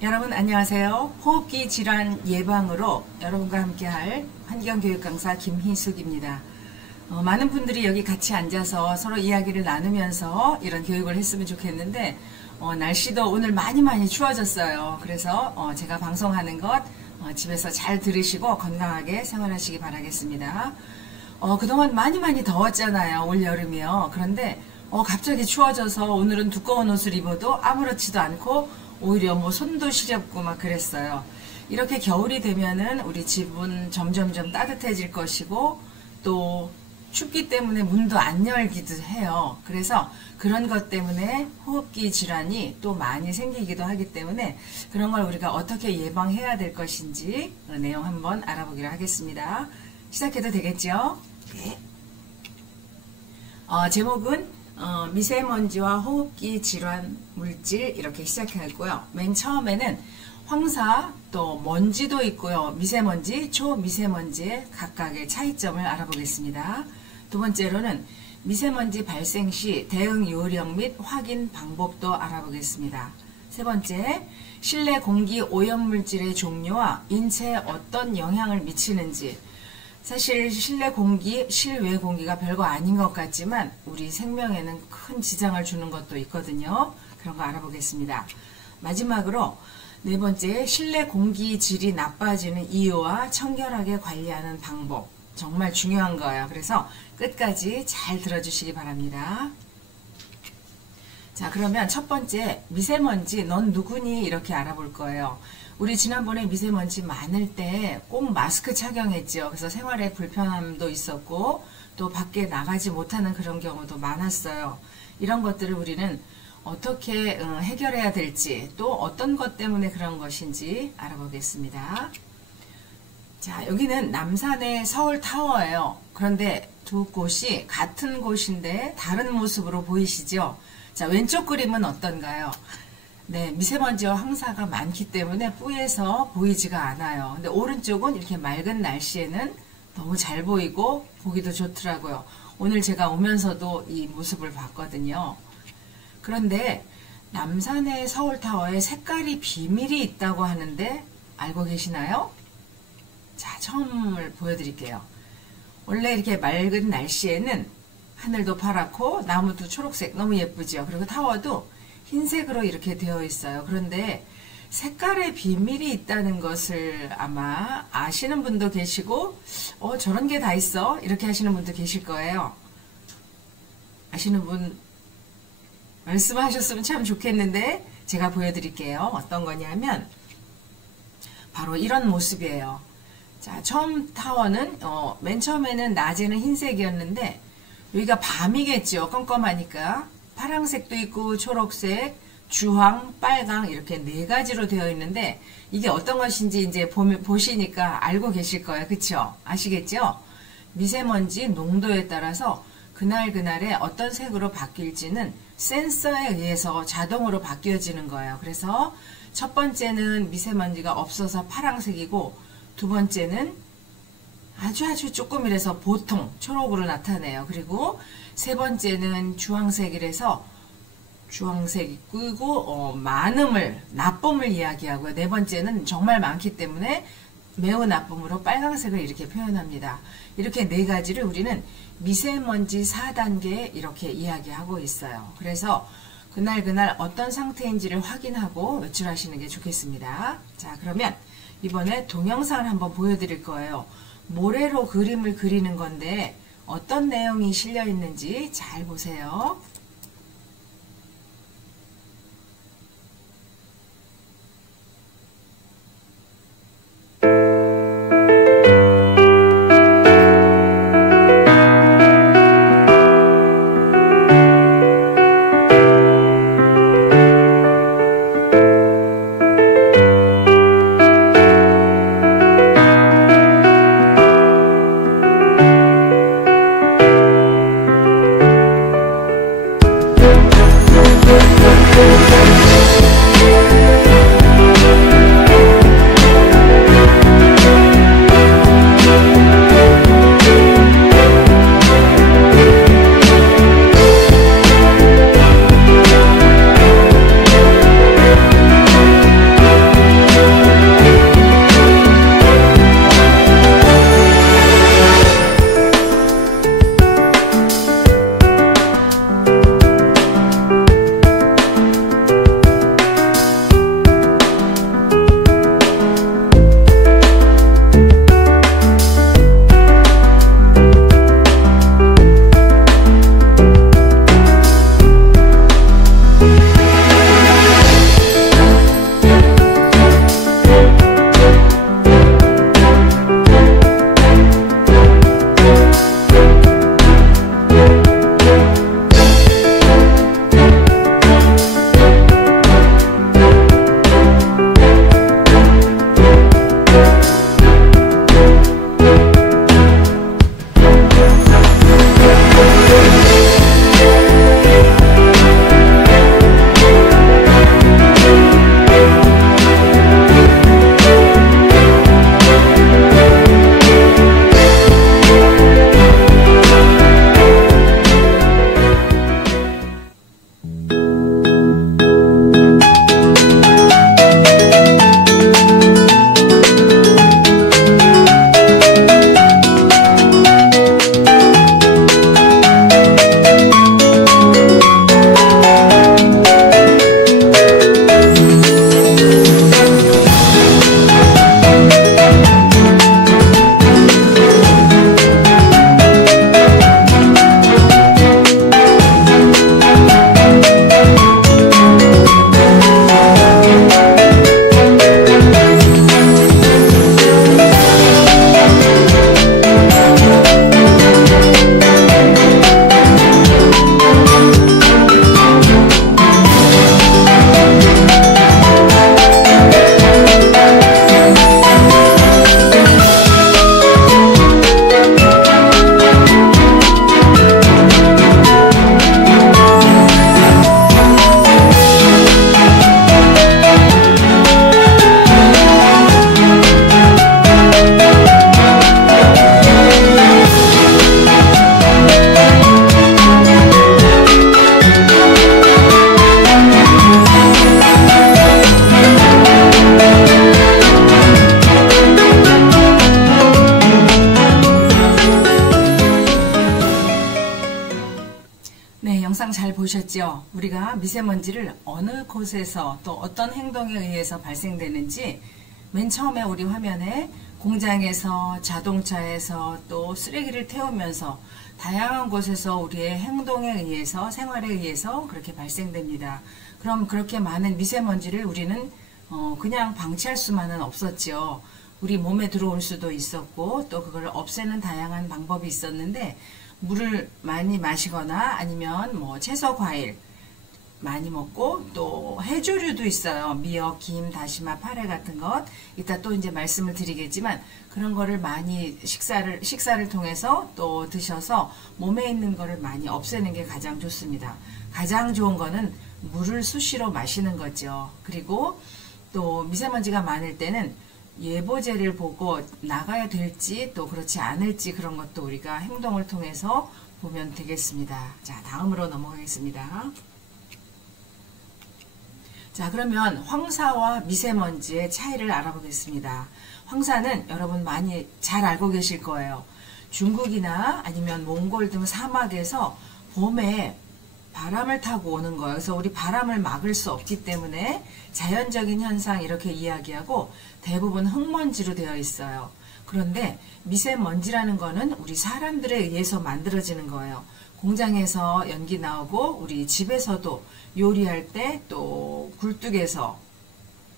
여러분 안녕하세요. 호흡기 질환 예방으로 여러분과 함께할 환경교육 강사 김희숙입니다. 많은 분들이 여기 같이 앉아서 서로 이야기를 나누면서 이런 교육을 했으면 좋겠는데 날씨도 오늘 많이 추워졌어요. 그래서 제가 방송하는 것 집에서 잘 들으시고 건강하게 생활하시기 바라겠습니다. 그동안 많이 더웠잖아요. 올 여름이요. 그런데 갑자기 추워져서 오늘은 두꺼운 옷을 입어도 아무렇지도 않고 오히려 손도 시렵고 막 그랬어요. 이렇게 겨울이 되면은 우리 집은 점점 따뜻해질 것이고 또 춥기 때문에 문도 안 열기도 해요. 그래서 그런 것 때문에 호흡기 질환이 또 많이 생기기도 하기 때문에 그런 걸 우리가 어떻게 예방해야 될 것인지 내용 한번 알아보기로 하겠습니다. 시작해도 되겠죠? 네. 제목은 미세먼지와 호흡기 질환 물질 이렇게 시작했고요. 맨 처음에는 황사 또 먼지도 있고요. 미세먼지, 초미세먼지의 각각의 차이점을 알아보겠습니다. 두 번째로는 미세먼지 발생 시 대응 요령 및 확인 방법도 알아보겠습니다. 세 번째, 실내 공기 오염물질의 종류와 인체에 어떤 영향을 미치는지. 사실 실내 공기, 실외 공기가 별거 아닌 것 같지만 우리 생명에는 큰 지장을 주는 것도 있거든요. 그런 거 알아보겠습니다. 마지막으로 네 번째, 실내 공기 질이 나빠지는 이유와 청결하게 관리하는 방법. 정말 중요한 거예요. 그래서 끝까지 잘 들어주시기 바랍니다. 자, 그러면 첫 번째, 미세먼지 넌 누구니? 이렇게 알아볼 거예요. 우리 지난번에 미세먼지 많을 때 꼭 마스크 착용했죠. 그래서 생활에 불편함도 있었고 또 밖에 나가지 못하는 그런 경우도 많았어요. 이런 것들을 우리는 어떻게 해결해야 될지 또 어떤 것 때문에 그런 것인지 알아보겠습니다. 자, 여기는 남산의 서울타워예요. 그런데 두 곳이 같은 곳인데 다른 모습으로 보이시죠? 자, 왼쪽 그림은 어떤가요? 네, 미세먼지와 황사가 많기 때문에 뿌에서 보이지가 않아요. 근데 오른쪽은 이렇게 맑은 날씨에는 너무 잘 보이고 보기도 좋더라고요. 오늘 제가 오면서도 이 모습을 봤거든요. 그런데 남산의 서울타워에 색깔이 비밀이 있다고 하는데 알고 계시나요? 자, 처음을 보여드릴게요. 원래 이렇게 맑은 날씨에는 하늘도 파랗고 나무도 초록색 너무 예쁘죠. 그리고 타워도 흰색으로 이렇게 되어 있어요. 그런데 색깔의 비밀이 있다는 것을 아마 아시는 분도 계시고 저런 게 다 있어? 이렇게 하시는 분도 계실 거예요. 아시는 분 말씀하셨으면 참 좋겠는데 제가 보여드릴게요. 어떤 거냐면 바로 이런 모습이에요. 자, 처음 타워는 맨 처음에는 낮에는 흰색이었는데 여기가 밤이겠죠. 껌껌하니까 파란색도 있고 초록색, 주황, 빨강 이렇게 네 가지로 되어 있는데 이게 어떤 것인지 이제 보시니까 알고 계실 거예요. 그쵸? 아시겠죠? 미세먼지 농도에 따라서 그날그날에 어떤 색으로 바뀔지는 센서에 의해서 자동으로 바뀌어지는 거예요. 그래서 첫 번째는 미세먼지가 없어서 파란색이고 두 번째는 아주 조금이라서 보통 초록으로 나타내요. 그리고 세 번째는 주황색이라서 주황색이고 많음을 나쁨을 이야기하고요. 네 번째는 정말 많기 때문에 매우 나쁨으로 빨강색을 이렇게 표현합니다. 이렇게 네 가지를 우리는 미세먼지 4단계 이렇게 이야기하고 있어요. 그래서 그날 어떤 상태인지를 확인하고 외출하시는 게 좋겠습니다. 자, 그러면 이번에 동영상을 한번 보여드릴 거예요. 모래로 그림을 그리는 건데 어떤 내용이 실려 있는지 잘 보세요. 보셨죠? 우리가 미세먼지를 어느 곳에서 또 어떤 행동에 의해서 발생되는지 맨 처음에 우리 화면에 공장에서 자동차에서 또 쓰레기를 태우면서 다양한 곳에서 우리의 행동에 의해서 생활에 의해서 그렇게 발생됩니다. 그럼 그렇게 많은 미세먼지를 우리는 그냥 방치할 수만은 없었죠. 우리 몸에 들어올 수도 있었고 또 그걸 없애는 다양한 방법이 있었는데 물을 많이 마시거나 아니면 뭐 채소 과일 많이 먹고 또 해조류도 있어요. 미역, 김, 다시마, 파래 같은 것. 이따 또 이제 말씀을 드리겠지만 그런 거를 많이 식사를 통해서 또 드셔서 몸에 있는 거를 많이 없애는 게 가장 좋습니다. 가장 좋은 거는 물을 수시로 마시는 거죠. 그리고 또 미세먼지가 많을 때는 예보제를 보고 나가야 될지 또 그렇지 않을지 그런 것도 우리가 행동을 통해서 보면 되겠습니다. 자, 다음으로 넘어가겠습니다. 자, 그러면 황사와 미세먼지의 차이를 알아보겠습니다. 황사는 여러분 많이 잘 알고 계실 거예요. 중국이나 아니면 몽골 등 사막에서 봄에 바람을 타고 오는 거예요. 그래서 우리 바람을 막을 수 없기 때문에 자연적인 현상 이렇게 이야기하고 대부분 흙먼지로 되어 있어요. 그런데 미세먼지라는 거는 우리 사람들에 의해서 만들어지는 거예요. 공장에서 연기 나오고 우리 집에서도 요리할 때 또 굴뚝에서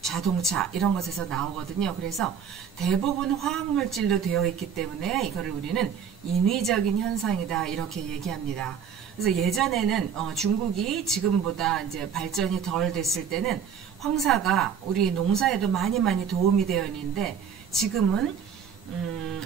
자동차 이런 것에서 나오거든요. 그래서 대부분 화학물질로 되어 있기 때문에 이거를 우리는 인위적인 현상이다 이렇게 얘기합니다. 그래서 예전에는 중국이 지금보다 이제 발전이 덜 됐을 때는 황사가 우리 농사에도 많이 도움이 되어 있는데 지금은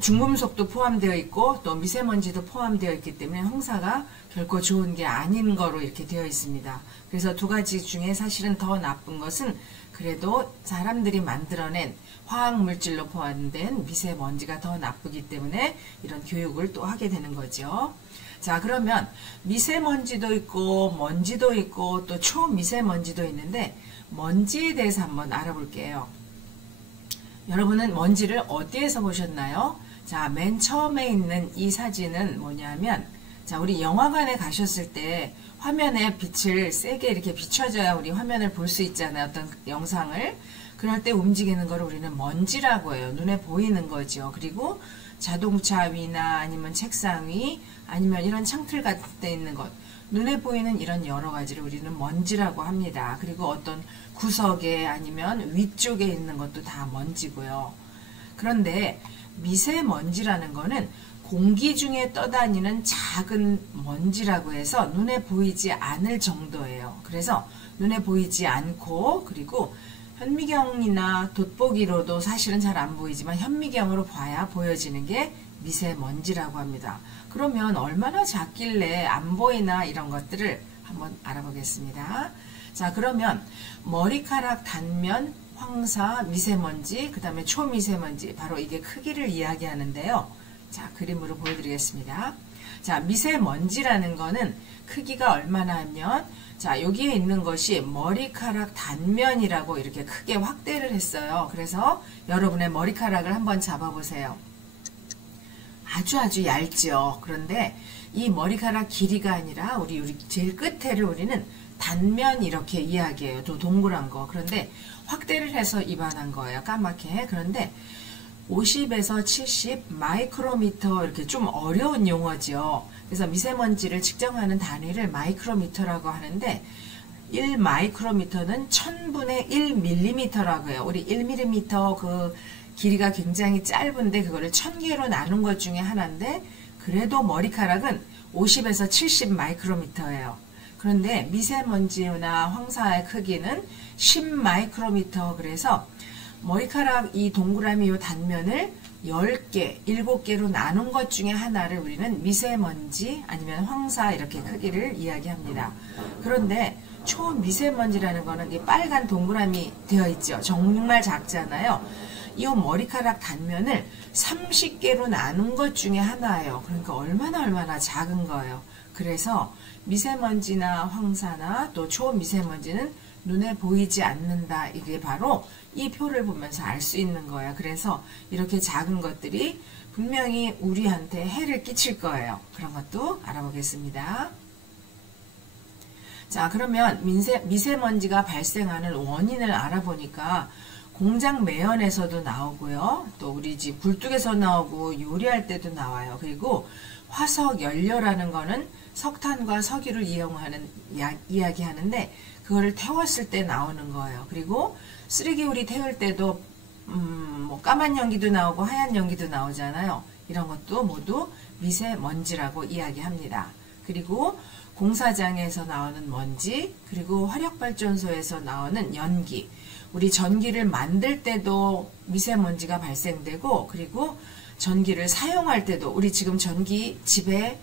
중금속도 포함되어 있고 또 미세먼지도 포함되어 있기 때문에 황사가 결코 좋은 게 아닌 거로 이렇게 되어 있습니다. 그래서 두 가지 중에 사실은 더 나쁜 것은 그래도 사람들이 만들어낸 화학물질로 포함된 미세먼지가 더 나쁘기 때문에 이런 교육을 또 하게 되는 거죠. 자, 그러면 미세먼지도 있고 먼지도 있고 또 초미세먼지도 있는데 먼지에 대해서 한번 알아볼게요. 여러분은 먼지를 어디에서 보셨나요? 자, 맨 처음에 있는 이 사진은 뭐냐면 자, 우리 영화관에 가셨을 때 화면에 빛을 세게 이렇게 비춰줘야 우리 화면을 볼 수 있잖아요. 어떤 영상을. 그럴 때 움직이는 걸 우리는 먼지라고 해요. 눈에 보이는 거죠. 그리고 자동차 위나 아니면 책상 위 아니면 이런 창틀 같은 데 있는 것 눈에 보이는 이런 여러 가지를 우리는 먼지라고 합니다. 그리고 어떤 구석에 아니면 위쪽에 있는 것도 다 먼지고요. 그런데 미세먼지라는 거는 공기 중에 떠다니는 작은 먼지라고 해서 눈에 보이지 않을 정도예요. 그래서 눈에 보이지 않고 그리고 현미경이나 돋보기로도 사실은 잘 안 보이지만 현미경으로 봐야 보여지는 게 미세먼지라고 합니다. 그러면 얼마나 작길래 안 보이나 이런 것들을 한번 알아보겠습니다. 자, 그러면 머리카락 단면, 황사, 미세먼지, 그 다음에 초미세먼지 바로 이게 크기를 이야기하는데요. 자, 그림으로 보여드리겠습니다. 자, 미세먼지라는 거는 크기가 얼마나 하면 자, 여기에 있는 것이 머리카락 단면이라고 이렇게 크게 확대를 했어요. 그래서 여러분의 머리카락을 한번 잡아보세요. 아주 얇죠. 그런데 이 머리카락 길이가 아니라 우리 제일 끝에를 우리는 단면 이렇게 이야기해요. 또 동그란 거. 그런데 확대를 해서 입안한 거예요. 까맣게. 그런데 50에서 70 마이크로미터 이렇게 좀 어려운 용어죠. 그래서 미세먼지를 측정하는 단위를 마이크로미터라고 하는데 1 마이크로미터는 1000분의 1 밀리미터라고 해요. 우리 1밀리미터 그 길이가 굉장히 짧은데 그거를 1000개로 나눈 것 중에 하나인데 그래도 머리카락은 50에서 70 마이크로미터예요. 그런데 미세먼지나 황사의 크기는 10 마이크로미터 그래서 머리카락 이 동그라미 요 단면을 10개, 7개로 나눈 것 중에 하나를 우리는 미세먼지 아니면 황사 이렇게 크기를 이야기합니다. 그런데 초미세먼지라는 거는 이 빨간 동그라미 되어 있죠. 정말 작잖아요. 이 머리카락 단면을 30개로 나눈 것 중에 하나예요. 그러니까 얼마나 작은 거예요. 그래서 미세먼지나 황사나 또 초미세먼지는 눈에 보이지 않는다. 이게 바로 이 표를 보면서 알 수 있는 거예요. 그래서 이렇게 작은 것들이 분명히 우리한테 해를 끼칠 거예요. 그런 것도 알아보겠습니다. 자, 그러면 미세먼지가 발생하는 원인을 알아보니까 공장 매연에서도 나오고요. 또 우리 집 굴뚝에서 나오고 요리할 때도 나와요. 그리고 화석 연료라는 거는 석탄과 석유를 이용하는 이야기하는데 그거를 태웠을 때 나오는 거예요. 그리고 쓰레기 우리 태울 때도 뭐 까만 연기도 나오고 하얀 연기도 나오잖아요. 이런 것도 모두 미세먼지라고 이야기합니다. 그리고 공사장에서 나오는 먼지, 그리고 화력발전소에서 나오는 연기, 우리 전기를 만들 때도 미세먼지가 발생되고, 그리고 전기를 사용할 때도 우리 지금 전기 집에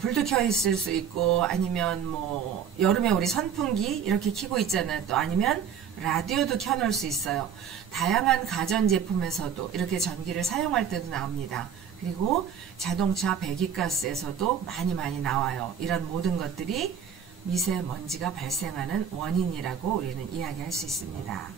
불도 켜 있을 수 있고, 아니면 뭐 여름에 우리 선풍기 이렇게 켜고 있잖아요. 또 아니면 라디오도 켜놓을 수 있어요. 다양한 가전제품에서도 이렇게 전기를 사용할 때도 나옵니다. 그리고 자동차 배기가스에서도 많이 나와요. 이런 모든 것들이 미세먼지가 발생하는 원인이라고 우리는 이야기할 수 있습니다.